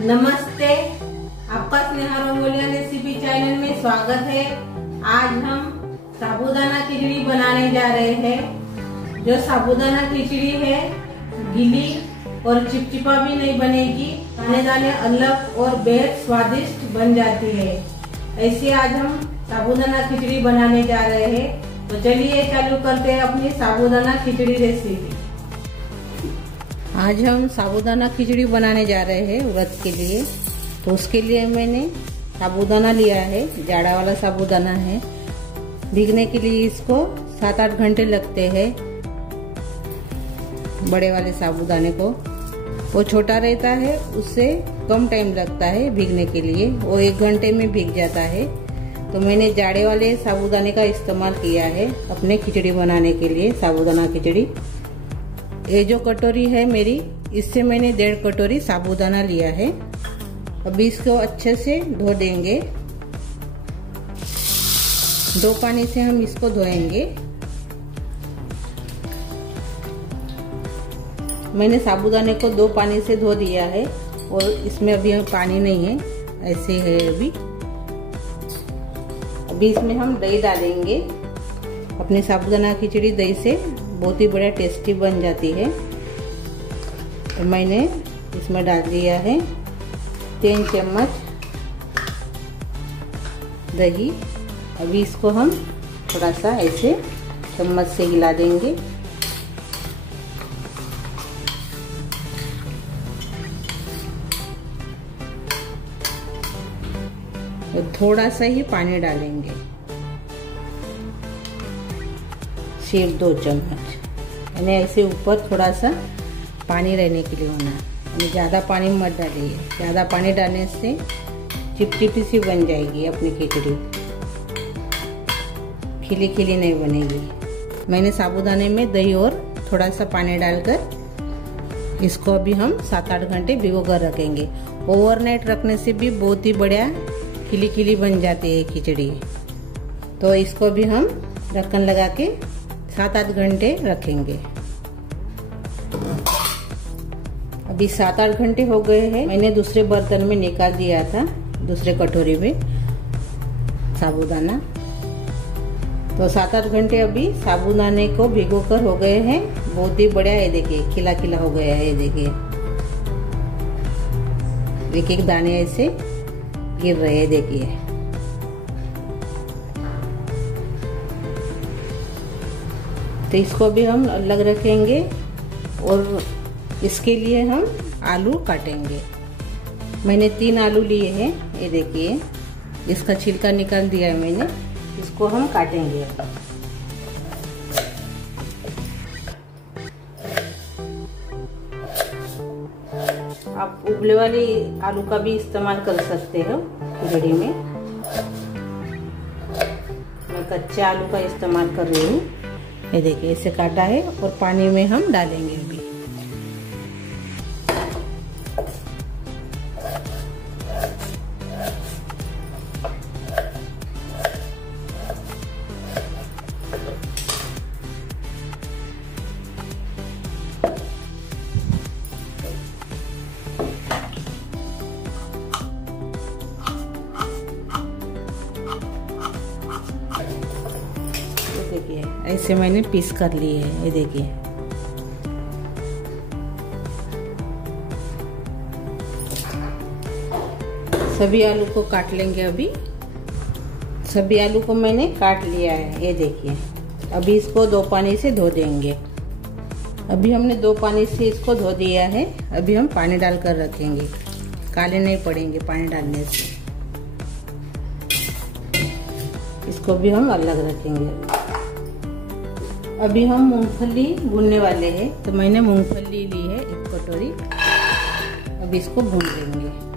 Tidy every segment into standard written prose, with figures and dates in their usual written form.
नमस्ते, आपका Sneha रंगोलिया recipe channel में स्वागत है। आज हम साबूदाना खिचड़ी बनाने जा रहे हैं। जो साबूदाना खिचड़ी है गीली और चिपचिपा भी नहीं बनेगी, दाने दाने अलग और बेहद स्वादिष्ट बन जाती है। ऐसे आज हम साबूदाना खिचड़ी बनाने जा रहे हैं। तो चलिए चालू करते हैं अपनी साबूदाना खिचड़ी रेसिपी। आज हम साबूदाना खिचड़ी बनाने जा रहे हैं व्रत के लिए। तो उसके लिए मैंने साबूदाना लिया है, जाड़ा वाला साबूदाना है। भीगने के लिए इसको 7-8 घंटे लगते हैं। बड़े वाले साबूदाने को, वो छोटा रहता है उससे कम टाइम लगता है भीगने के लिए, वो 1 घंटे में भीग जाता है। तो मैंने जाड़े वाले साबूदाने का इस्तेमाल किया है अपने खिचड़ी बनाने के लिए, साबूदाना खिचड़ी। ये जो कटोरी है मेरी, इससे मैंने 1.5 कटोरी साबूदाना लिया है। अभी इसको अच्छे से धो देंगे। 2 पानी से हम इसको धोएंगे। मैंने साबूदाने को 2 पानी से धो दिया है और इसमें अभी पानी नहीं है, ऐसे है अभी। अभी इसमें हम दही डालेंगे। अपनी साबूदाना खिचड़ी दही से बहुत ही बड़ा टेस्टी बन जाती है। तो मैंने इसमें डाल दिया है 3 चम्मच दही। अभी इसको हम थोड़ा सा ऐसे चम्मच से हिला देंगे। तो थोड़ा सा ही पानी डालेंगे, सिर्फ 2 चम्मच। यानी ऐसे ऊपर थोड़ा सा पानी रहने के लिए होना, यानी ज़्यादा पानी मत डालिए। ज़्यादा पानी डालने से चिपचिपी सी बन जाएगी अपनी खिचड़ी, खिली खिली नहीं बनेगी। मैंने साबूदाने में दही और थोड़ा सा पानी डालकर इसको अभी हम 7-8 घंटे भिगो कर रखेंगे। ओवरनाइट रखने से भी बहुत ही बढ़िया खिली खिली बन जाती है खिचड़ी। तो इसको भी हम ढक्कन लगा के 7-8 घंटे रखेंगे। अभी 7-8 घंटे हो गए हैं। मैंने दूसरे बर्तन में निकाल दिया था, दूसरे कटोरी में साबूदाना। तो 7-8 घंटे अभी साबूदाने को भिगो कर हो गए हैं। बहुत ही बढ़िया, ये देखिए खिला खिला हो गया है। ये देखिए एक-एक दाने ऐसे गिर रहे हैं, देखिए। तो इसको भी हम अलग रखेंगे और इसके लिए हम आलू काटेंगे। मैंने 3 आलू लिए हैं, ये देखिए। इसका छिलका निकाल दिया है मैंने। इसको हम काटेंगे। आप उबले वाली आलू का भी इस्तेमाल कर सकते हो खिचड़ी में। मैं कच्चे आलू का इस्तेमाल कर रही हूँ। ये देखिए इसे काटा है और पानी में हम डालेंगे अभी। देखिए ऐसे मैंने पीस कर लिए है। ये देखिए सभी आलू को काट लेंगे। अभी सभी आलू को मैंने काट लिया है, ये देखिए। अभी इसको 2 पानी से धो देंगे। अभी हमने 2 पानी से इसको धो दिया है। अभी हम पानी डालकर रखेंगे, काले नहीं पड़ेंगे पानी डालने से। इसको भी हम अलग रखेंगे। अभी हम मूंगफली भूनने वाले हैं। तो मैंने मूंगफली ली है 1 कटोरी। अब इसको भून लेंगे।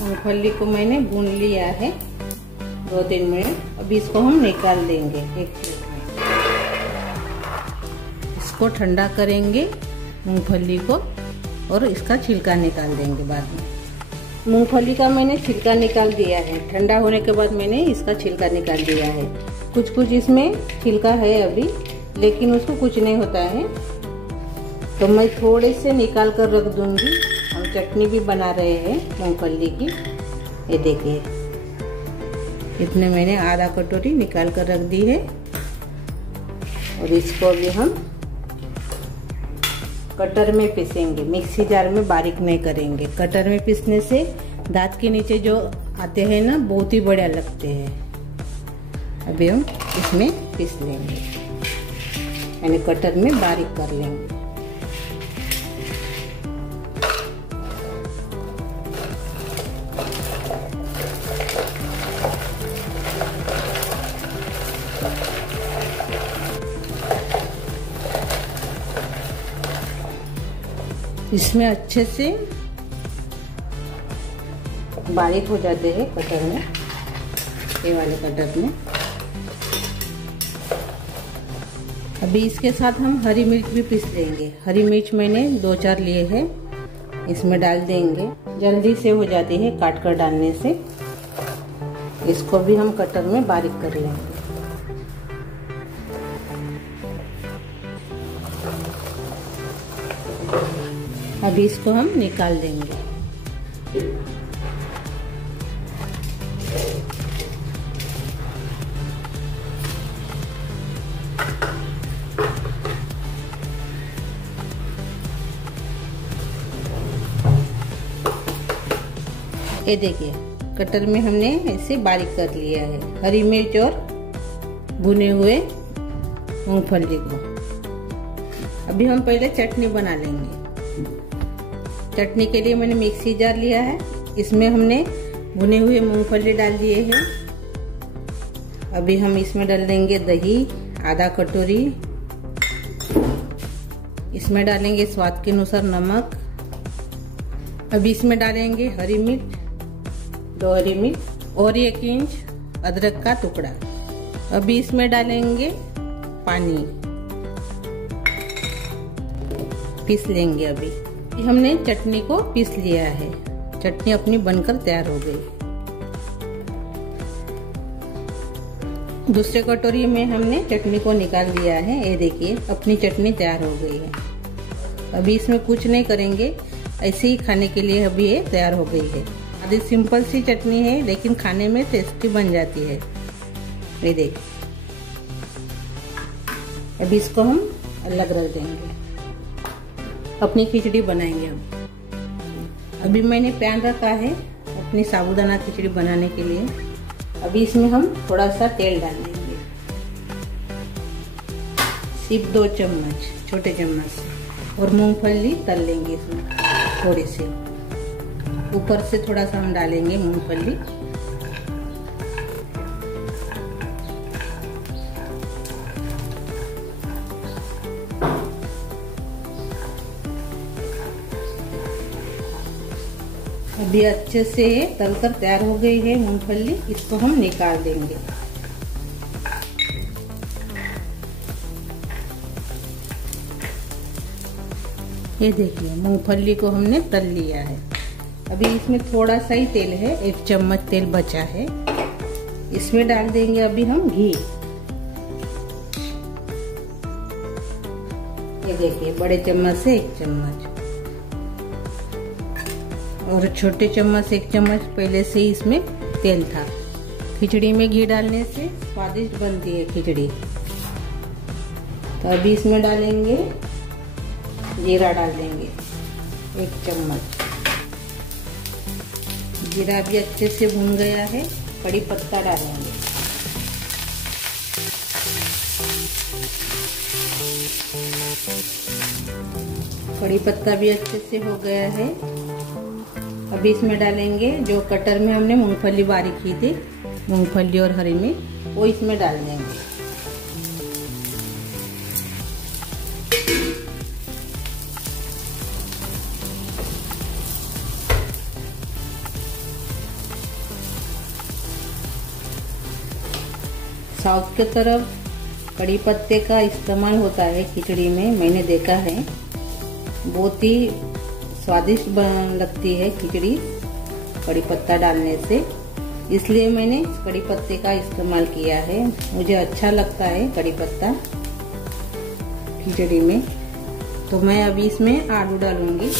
मूंगफली को मैंने भून लिया है 2-3 मिनट। अभी इसको हम निकाल देंगे एक प्लेट में। इसको ठंडा करेंगे मूंगफली को और इसका छिलका निकाल देंगे बाद में। मूंगफली का मैंने छिलका निकाल दिया है। ठंडा होने के बाद मैंने इसका छिलका निकाल दिया है। कुछ कुछ इसमें छिलका है अभी, लेकिन उसको कुछ नहीं होता है, तो मैं थोड़े से निकाल कर रख दूंगी। हम चटनी भी बना रहे हैं मूंगफली की। ये देखिए, इतने मैंने आधा कटोरी निकाल कर रख दी है। और इसको भी हम कटर में पीसेंगे, मिक्सी जार में बारीक नहीं करेंगे। कटर में पीसने से दांत के नीचे जो आते हैं ना, बहुत ही बढ़िया लगते हैं। अभी हम इसमें पीस लेंगे, यानी कटर में बारीक कर लेंगे। इसमें अच्छे से बारीक हो जाते हैं कटर में, ये वाले कटर में। अभी इसके साथ हम हरी मिर्च भी पीस लेंगे। हरी मिर्च मैंने 2-4 लिए हैं, इसमें डाल देंगे। जल्दी से हो जाती है काट कर डालने से। इसको भी हम कटर में बारीक कर लेंगे। अभी इसको हम निकाल देंगे। ये देखिए, कटर में हमने ऐसे बारीक कर लिया है हरी मिर्च और भुने हुए मूंगफली को। अभी हम पहले चटनी बना लेंगे। चटनी के लिए मैंने मिक्सी जार लिया है, इसमें हमने भुने हुए मूंगफली डाल दिए हैं। अभी हम इसमें डाल देंगे दही आधा कटोरी। इसमें डालेंगे स्वाद के अनुसार नमक। अभी इसमें डालेंगे हरी मिर्च, 2 हरी मिर्च और 1 इंच अदरक का टुकड़ा। अभी इसमें डालेंगे पानी, पीस लेंगे। अभी हमने चटनी को पीस लिया है। चटनी अपनी बनकर तैयार हो गई। दूसरे कटोरी में हमने चटनी को निकाल दिया है। ये देखिए, अपनी चटनी तैयार हो गई है। अभी इसमें कुछ नहीं करेंगे, ऐसे ही खाने के लिए अभी ये तैयार हो गई है। आधी सिंपल सी चटनी है, लेकिन खाने में टेस्टी बन जाती है। ये देखिए, अभी इसको हम अलग रख देंगे। अपनी खिचड़ी बनाएंगे हम। अभी मैंने पैन रखा है अपनी साबूदाना खिचड़ी बनाने के लिए। अभी इसमें हम थोड़ा सा तेल डाल देंगे, सिर्फ 2 चम्मच, छोटे चम्मच से। और मूंगफली तल लेंगे इसमें थोड़ी सी। ऊपर से थोड़ा सा हम डालेंगे मूंगफली। अभी अच्छे से तलकर तैयार हो गई है मूंगफली। इसको हम निकाल देंगे। ये देखिए, मूंगफली को हमने तल लिया है। अभी इसमें थोड़ा सा ही तेल है, 1 चम्मच तेल बचा है। इसमें डाल देंगे अभी हम घी। ये देखिए, बड़े चम्मच से 1 चम्मच और छोटे चम्मच से 1 चम्मच पहले से ही इसमें तेल था। खिचड़ी में घी डालने से स्वादिष्ट बनती है खिचड़ी। तो अभी इसमें डालेंगे जीरा, डाल देंगे 1 चम्मच। जीरा भी अच्छे से भून गया है। कड़ी पत्ता डालेंगे। कड़ी पत्ता भी अच्छे से हो गया है। अभी इसमें डालेंगे जो कटर में हमने मूंगफली बारीक की थी, मूंगफली और हरी मिर्च, वो इसमें डाल देंगे। साउथ के तरफ कड़ी पत्ते का इस्तेमाल होता है खिचड़ी में, मैंने देखा है। बहुत ही स्वादिष्ट लगती है खिचड़ी कड़ी पत्ता डालने से, इसलिए मैंने कड़ी पत्ते का इस्तेमाल किया है। मुझे अच्छा लगता है कड़ी पत्ता खिचड़ी में। तो मैं अभी इसमें आलू डालूंगी।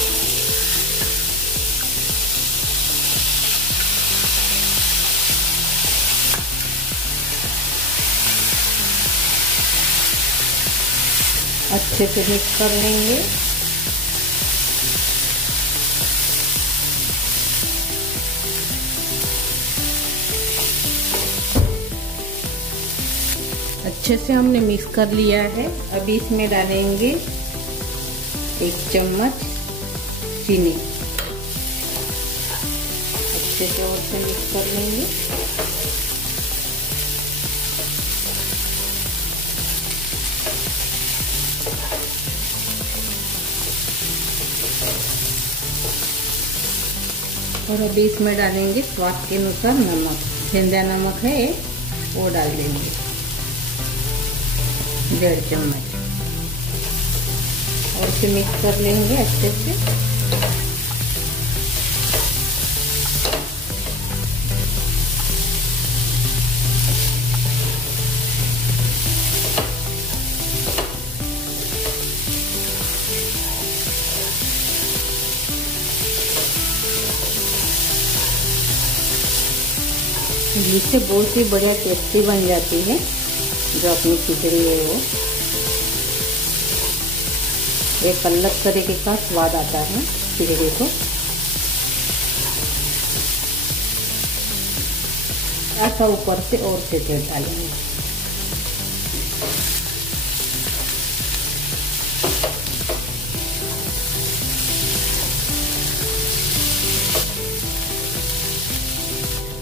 अच्छे से मिक्स कर लेंगे। अच्छे से हमने मिक्स कर लिया है। अभी इसमें डालेंगे 1 चम्मच चीनी। अच्छे से और से मिक्स कर लेंगे। और अभी इसमें डालेंगे स्वाद के अनुसार नमक। सेंधा नमक है वो डाल देंगे 1.5 चम्मच और इसे मिक्स कर लेंगे अच्छे से। जिससे बहुत ही बढ़िया टेस्टी बन जाती है जो अपनी खिचड़ी है वो। एक अलग तरीके का स्वाद आता है खिचड़ी को। ऐसा ऊपर से और से तेल डालेंगे।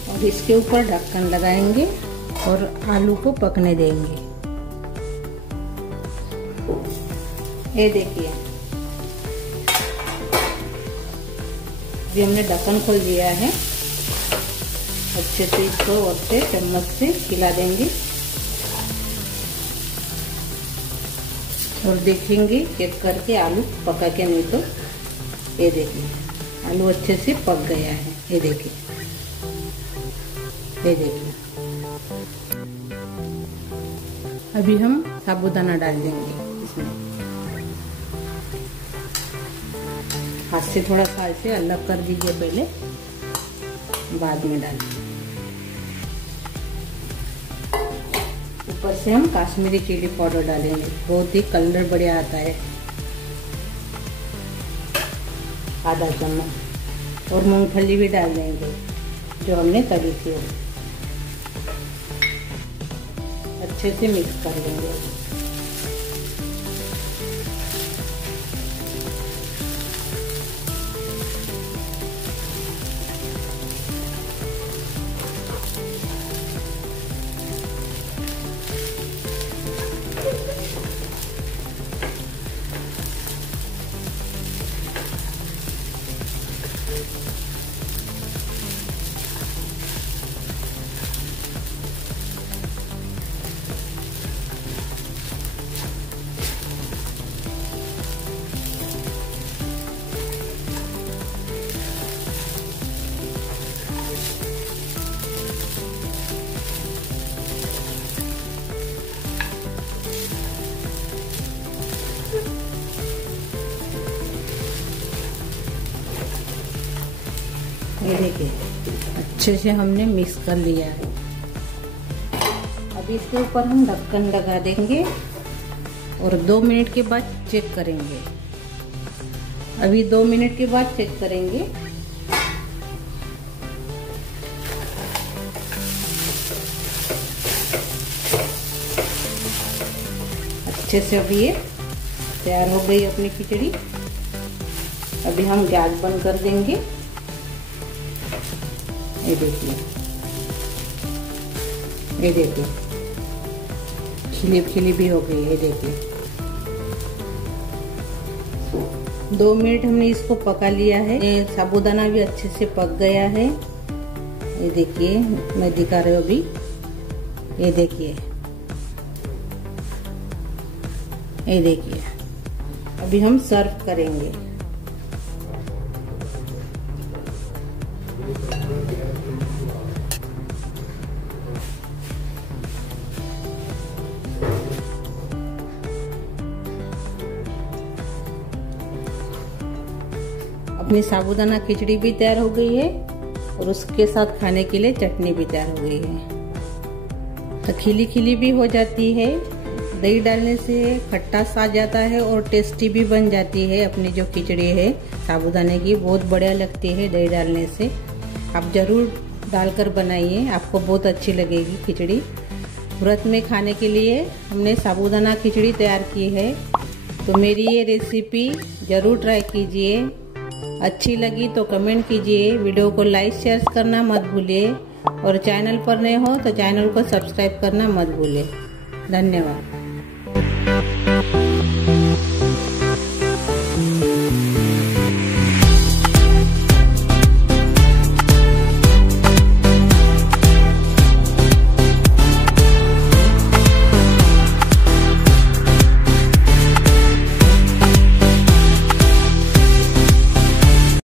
और इसके ऊपर ढक्कन लगाएंगे और आलू को पकने देंगे। ये देखिए अभी हमने ढक्कन खोल दिया है। अच्छे से इसको और से चम्मच से हिला देंगे और देखेंगे चेक करके आलू पका के, नहीं तो ये देखिए आलू अच्छे से पक गया है। ये देखिए अभी हम साबूदाना डाल देंगे इसमें। हाथ से थोड़ा सा ऐसे अलग कर दीजिए पहले, बाद में डालिए। ऊपर से हम काश्मीरी चिली पाउडर डालेंगे, बहुत ही कलर बढ़िया आता है। आधा चम्मच और मूंगफली भी डाल देंगे जो हमने तली थी वो। अच्छे से मिक्स कर लेंगे। ये देखिए अच्छे से हमने मिक्स कर लिया है। अब इसके ऊपर हम ढक्कन लगा देंगे और 2 मिनट के बाद चेक करेंगे। अभी 2 मिनट के बाद चेक करेंगे। अच्छे से अभी ये तैयार हो गई अपनी खिचड़ी। अभी हम गैस बंद कर देंगे। ये देखिए खिली भी हो गई। ये देखिए 2 मिनट हमने इसको पका लिया है। ये साबूदाना भी अच्छे से पक गया है। ये देखिए मैं दिखा रही हूँ अभी। ये देखिए ये देखिए, अभी हम सर्व करेंगे। अपनी साबूदाना खिचड़ी भी तैयार हो गई है और उसके साथ खाने के लिए चटनी भी तैयार हो गई है। तो खिली खिली भी हो जाती है, दही डालने से खट्टास आ जाता है और टेस्टी भी बन जाती है। अपनी जो खिचड़ी है साबूदाने की बहुत बढ़िया लगती है दही डालने से। आप ज़रूर डालकर बनाइए, आपको बहुत अच्छी लगेगी खिचड़ी। व्रत में खाने के लिए हमने साबूदाना खिचड़ी तैयार की है। तो मेरी ये रेसिपी ज़रूर ट्राई कीजिए। अच्छी लगी तो कमेंट कीजिए, वीडियो को लाइक शेयर करना मत भूलिए और चैनल पर नए हो तो चैनल को सब्सक्राइब करना मत भूलिए। धन्यवाद।